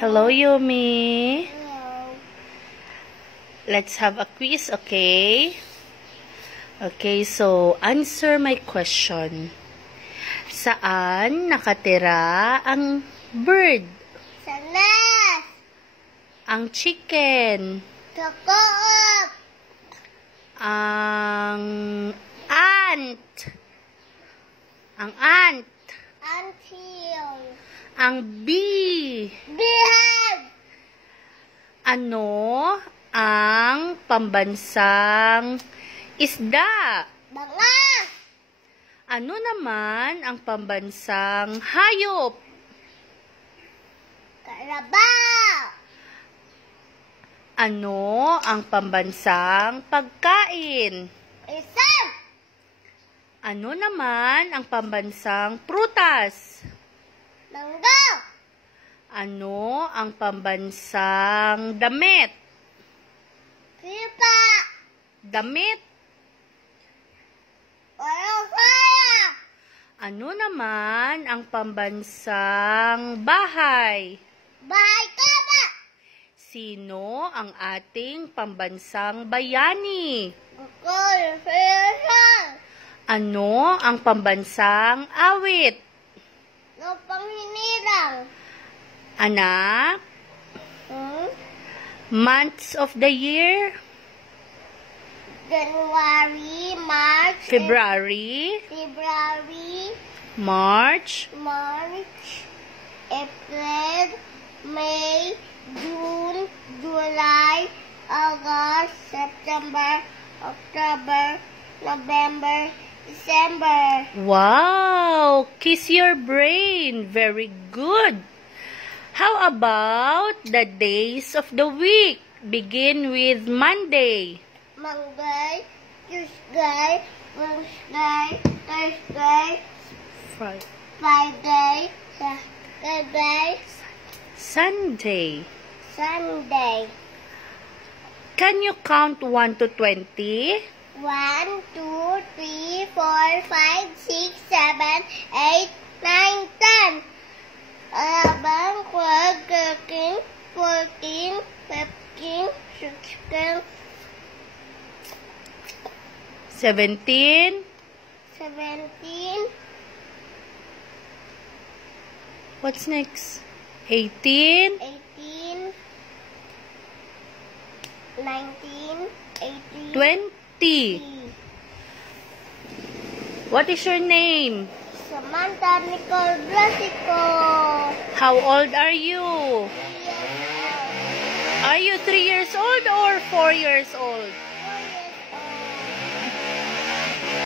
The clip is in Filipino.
Hello, Yumi. Hello. Let's have a quiz, okay? Okay, so answer my question. Saan nakatira ang bird? Sa nest. Ang chicken? Sa coop. Ang ant? Ang ant? Until. Ang bee? Beehive. Ano ang pambansang isda? Banga. Ano naman ang pambansang hayop? Kalabaw. Ano ang pambansang pagkain? Isang. Ano naman ang pambansang prutas? Mangga. Ano ang pambansang damit? Pipa. Damit. Kaya. Ano naman ang pambansang bahay? Bahay kaba. Sino ang ating pambansang bayani? Kaya. Ano ang pambansang awit? No panghinirang. Anak, Hmm? months of the year? January, March, February, February, March, March, April, May, June, July, August, September, October, November, December. Wow! Kiss your brain. Very good. How about the days of the week? Begin with Monday. Monday, Tuesday, Wednesday, Thursday, Friday, Saturday, Sunday. Sunday. Can you count 1 to 20? 1, 2, 3, 4, 5, 6, 7, 8, 9, 10. 11, 12, 13, 14, 15, 16, 17. 17, What's next? 18. 18, 19, 18, 20. What is your name? Samantha Nicole Blasico. How old are you? Are you 3 years old or 4 years old?